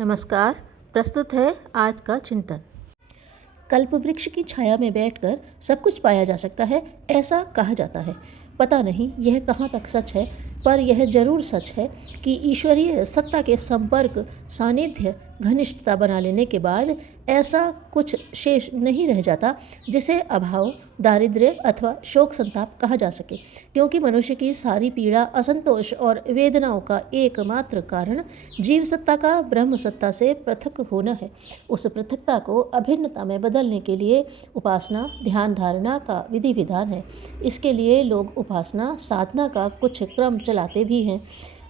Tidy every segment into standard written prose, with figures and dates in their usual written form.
नमस्कार। प्रस्तुत है आज का चिंतन। कल्प वृक्ष की छाया में बैठकर सब कुछ पाया जा सकता है, ऐसा कहा जाता है। पता नहीं यह कहाँ तक सच है, पर यह जरूर सच है कि ईश्वरीय सत्ता के संपर्क, सानिध्य, घनिष्ठता बना लेने के बाद ऐसा कुछ शेष नहीं रह जाता जिसे अभाव, दारिद्र्य अथवा शोक संताप कहा जा सके, क्योंकि मनुष्य की सारी पीड़ा, असंतोष और वेदनाओं का एकमात्र कारण जीव सत्ता का ब्रह्म सत्ता से पृथक होना है। उस पृथकता को अभिन्नता में बदलने के लिए उपासना, ध्यान धारणा का विधि विधान है। इसके लिए लोग उपासना साधना का कुछ क्रम चलाते भी हैं,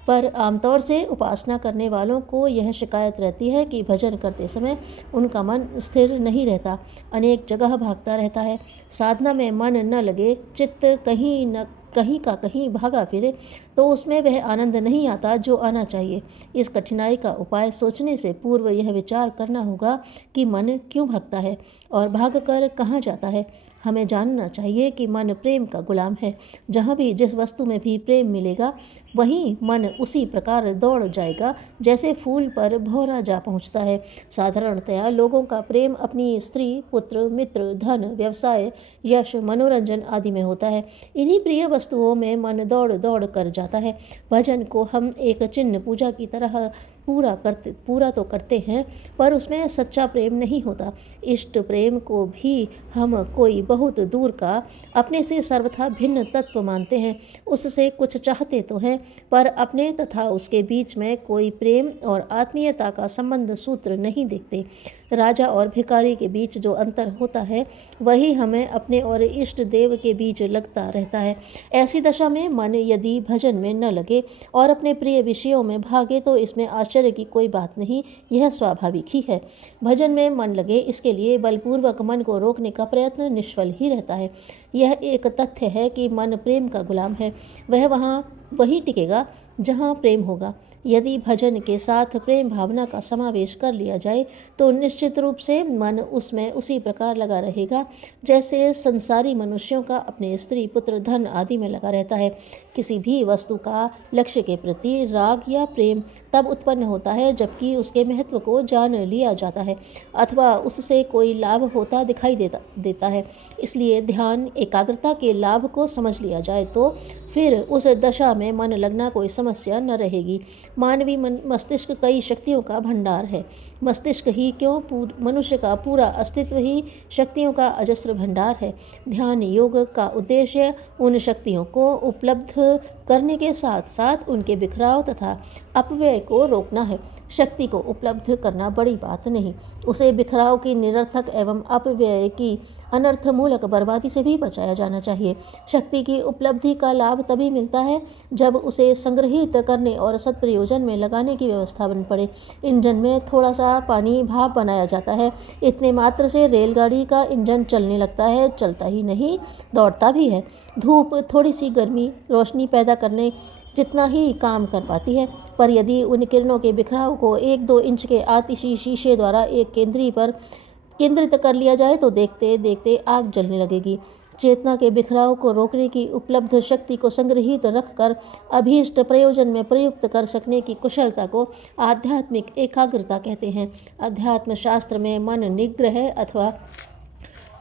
पर आमतौर से उपासना करने वालों को यह शिकायत रहती है कि भजन करते समय उनका मन स्थिर नहीं रहता, अनेक जगह भागता रहता है। साधना में मन न लगे, चित्त कहीं का कहीं भागा फिरे, तो उसमें वह आनंद नहीं आता जो आना चाहिए। इस कठिनाई का उपाय सोचने से पूर्व यह विचार करना होगा कि मन क्यों भागता है और भागकर कहाँ जाता है। हमें जानना चाहिए कि मन प्रेम का गुलाम है। जहाँ भी जिस वस्तु में भी प्रेम मिलेगा, वहीं मन उसी प्रकार दौड़ जाएगा जैसे फूल पर भौरा जा पहुँचता है। साधारणतया लोगों का प्रेम अपनी स्त्री, पुत्र, मित्र, धन, व्यवसाय, यश, मनोरंजन आदि में होता है। इन्हीं प्रिय वस्तुओं में मन दौड़ दौड़ कर जाता है। भजन को हम एक चिन्ह पूजा की तरह पूरा तो करते हैं, पर उसमें सच्चा प्रेम नहीं होता। इष्ट प्रेम को भी हम कोई बहुत दूर का, अपने से सर्वथा भिन्न तत्व मानते हैं। उससे कुछ चाहते तो हैं, पर अपने तथा उसके बीच में कोई प्रेम और आत्मीयता का संबंध सूत्र नहीं देखते। राजा और भिखारी के बीच जो अंतर होता है, वही हमें अपने और इष्ट देव के बीच लगता रहता है। ऐसी दशा में मन यदि भजन में न लगे और अपने प्रिय विषयों में भागे, तो इसमें आश्चर्य की कोई बात नहीं, यह स्वाभाविक ही है। भजन में मन लगे, इसके लिए बलपूर्वक मन को रोकने का प्रयत्न निष्फल ही रहता है। यह एक तथ्य है कि मन प्रेम का गुलाम है। वह वहीं टिकेगा जहाँ प्रेम होगा। यदि भजन के साथ प्रेम भावना का समावेश कर लिया जाए, तो निश्चित रूप से मन उसमें उसी प्रकार लगा रहेगा जैसे संसारी मनुष्यों का अपने स्त्री, पुत्र, धन आदि में लगा रहता है। किसी भी वस्तु का लक्ष्य के प्रति राग या प्रेम तब उत्पन्न होता है जबकि उसके महत्व को जान लिया जाता है अथवा उससे कोई लाभ होता दिखाई देता है। इसलिए ध्यान, एकाग्रता के लाभ को समझ लिया जाए तो फिर उस दशा में मन लगना कोई समस्या न रहेगी। मानवीय मस्तिष्क कई शक्तियों का भंडार है। मस्तिष्क ही क्यों, मनुष्य का पूरा अस्तित्व ही शक्तियों का अजस्र भंडार है। ध्यान योग का उद्देश्य उन शक्तियों को उपलब्ध करने के साथ साथ उनके बिखराव तथा अपव्यय को रोकना है। शक्ति को उपलब्ध करना बड़ी बात नहीं, उसे बिखराव की निरर्थक एवं अपव्यय की अनर्थमूलक बर्बादी से भी बचाया जाना चाहिए। शक्ति की उपलब्धि का लाभ तभी मिलता है जब उसे संग्रहित करने और सत्प्रयोजन में लगाने की व्यवस्था बन पड़े। इंजन में थोड़ा सा पानी भाप बनाया जाता है, इतने मात्र से रेलगाड़ी का इंजन चलने लगता है, चलता ही नहीं, दौड़ता भी है। धूप थोड़ी सी गर्मी, रोशनी पैदा करने जितना ही काम कर पाती है, पर यदि उन किरणों के बिखराव को 1-2 इंच के आतिशी शीशे द्वारा एक केंद्री पर केंद्रित कर लिया जाए, तो देखते देखते आग जलने लगेगी। चेतना के बिखराव को रोकने की उपलब्ध शक्ति को संग्रहित रखकर अभीष्ट प्रयोजन में प्रयुक्त कर सकने की कुशलता को आध्यात्मिक एकाग्रता कहते हैं। अध्यात्म शास्त्र में मन निग्रह अथवा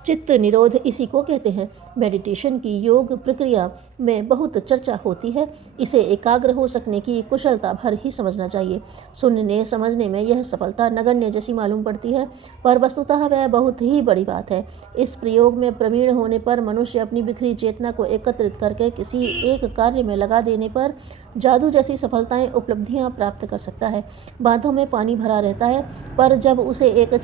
चित्त निरोध इसी को कहते हैं। मेडिटेशन की योग प्रक्रिया में बहुत चर्चा होती है। इसे एकाग्र हो सकने की कुशलता भर ही समझना चाहिए। सुनने समझने में यह सफलता नगण्य जैसी मालूम पड़ती है, पर वस्तुतः वह बहुत ही बड़ी बात है। इस प्रयोग में प्रवीण होने पर मनुष्य अपनी बिखरी चेतना को एकत्रित करके किसी एक कार्य में लगा देने पर जादू जैसी सफलताएं, उपलब्धियां प्राप्त कर सकता है। बांधों में पानी भरा रहता है, पर जब उसे एक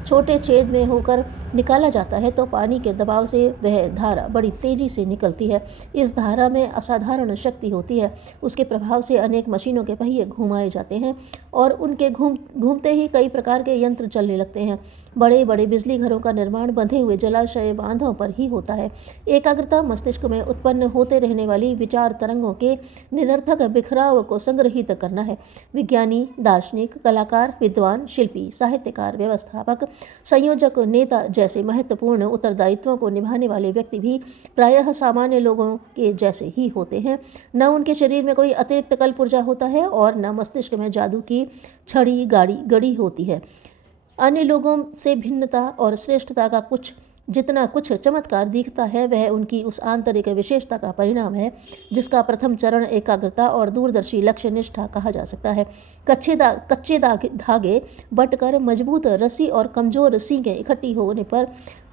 छोटे छेद में होकर निकाला जाता है, तो पानी के दबाव से वह धारा बड़ी तेजी से निकलती है। इस धारा में असाधारण शक्ति होती है। उसके प्रभाव से अनेक मशीनों के पहिए घुमाए जाते हैं और उनके घूमते ही कई प्रकार के यंत्र चलने लगते हैं। बड़े बड़े बिजली घरों का निर्माण बंधे हुए जलाशय बांधों पर ही होता है। एकाग्रता मस्तिष्क में उत्पन्न होते रहने वाली विचार तरंगों के निरर्थक बिखराव को संग्रहित करना है। विज्ञानी, दार्शनिक, कलाकार, विद्वान, शिल्पी, साहित्यकार, व्यवस्थापक, संयोजक, नेता जैसे महत्वपूर्ण उत्तरदायित्वों को निभाने वाले व्यक्ति भी प्रायः सामान्य लोगों के जैसे ही होते हैं। न उनके शरीर में कोई अतिरिक्त कल्प ऊर्जा होता है और न मस्तिष्क में जादू की छड़ी गड़ी होती है। अन्य लोगों से भिन्नता और श्रेष्ठता का जितना कुछ चमत्कार दिखता है वह उनकी उस आंतरिक विशेषता का परिणाम है जिसका प्रथम चरण एकाग्रता और दूरदर्शी लक्ष्य निष्ठा कहा जा सकता है। कच्चे धागे बटकर मजबूत रस्सी और कमजोर सींगें इकट्ठी होने पर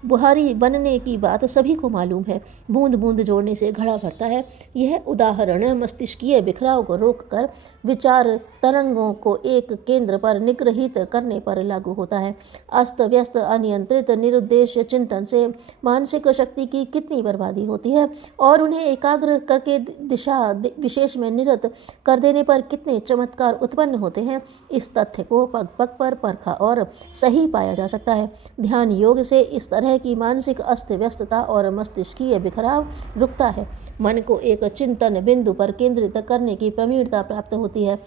बुहारी बनने की बात सभी को मालूम है। बूंद बूंद जोड़ने से घड़ा भरता है। यह उदाहरण मस्तिष्कीय बिखराव को रोककर विचार तरंगों को एक केंद्र पर निग्रहित करने पर लागू होता है। अस्त व्यस्त अनियंत्रित निरुद्देश्य चिंतन से मानसिक शक्ति की कितनी बर्बादी होती है और उन्हें एकाग्र करके दिशा विशेष में निरत कर देने पर कितने चमत्कार उत्पन्न होते हैं। इस तथ्य को पग पग पर परखा और सही पाया जा सकता है। ध्यान योग से इस तरह की मानसिक अस्त व्यस्तता और मस्तिष्कीय बिखराव रुकता है। मन को एक चिंतन बिंदु पर केंद्रित करने की प्रवीणता प्राप्त होती है।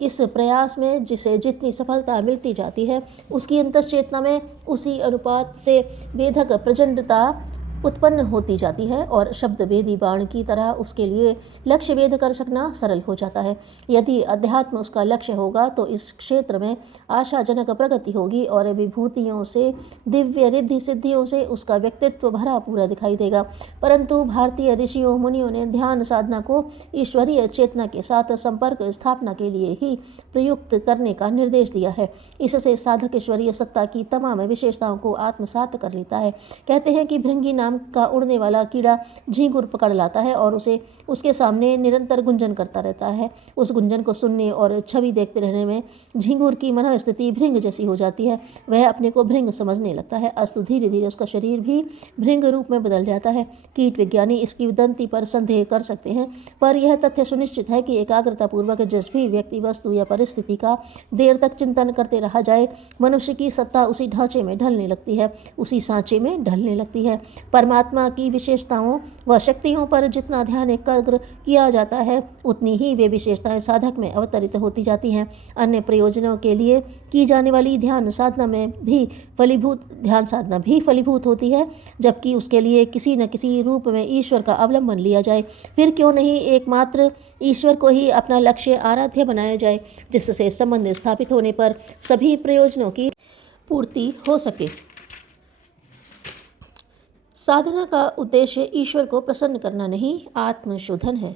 इस प्रयास में जिसे जितनी सफलता मिलती जाती है उसकी अंतश्चेतना में उसी अनुपात से वेधक प्रचंडता उत्पन्न होती जाती है और शब्द भेदी बाण की तरह उसके लिए लक्ष्य भेद कर सकना सरल हो जाता है। यदि अध्यात्म उसका लक्ष्य होगा तो इस क्षेत्र में आशाजनक प्रगति होगी और विभूतियों से, दिव्य रिद्धि सिद्धियों से उसका व्यक्तित्व भरा पूरा दिखाई देगा। परंतु भारतीय ऋषियों मुनियों ने ध्यान साधना को ईश्वरीय चेतना के साथ संपर्क स्थापना के लिए ही प्रयुक्त करने का निर्देश दिया है। इससे साधक ईश्वरीय सत्ता की तमाम विशेषताओं को आत्मसात कर लेता है। कहते हैं कि भृंगी का उड़ने वाला कीड़ा झींगुर पकड़ लाता है और उसे उसके सामने निरंतर गुंजन करता रहता है। उस गुंजन को सुनने और छवि देखते रहने में झींगुर की मनोस्थिति भृंग जैसी हो जाती है। वह अपने को भृंग समझने लगता है। अस्तु धीरे धीरे उसका शरीर भी भृंग रूप में बदल जाता है। कीट विज्ञानी इसकी उदंती पर संदेह कर सकते हैं, पर यह तथ्य सुनिश्चित है कि एकाग्रतापूर्वक जिस भी व्यक्ति, वस्तु या परिस्थिति का देर तक चिंतन करते रहा जाए, मनुष्य की सत्ता उसी ढांचे में ढलने लगती है, उसी सांचे में ढलने लगती है। परमात्मा की विशेषताओं व शक्तियों पर जितना ध्यान एकाग्र किया जाता है उतनी ही वे विशेषताएं साधक में अवतरित होती जाती हैं। अन्य प्रयोजनों के लिए की जाने वाली ध्यान साधना भी फलीभूत होती है, जबकि उसके लिए किसी न किसी रूप में ईश्वर का अवलंबन लिया जाए। फिर क्यों नहीं एकमात्र ईश्वर को ही अपना लक्ष्य आराध्य बनाया जाए, जिससे संबंध स्थापित होने पर सभी प्रयोजनों की पूर्ति हो सके। साधना का उद्देश्य ईश्वर को प्रसन्न करना नहीं, आत्मशोधन है।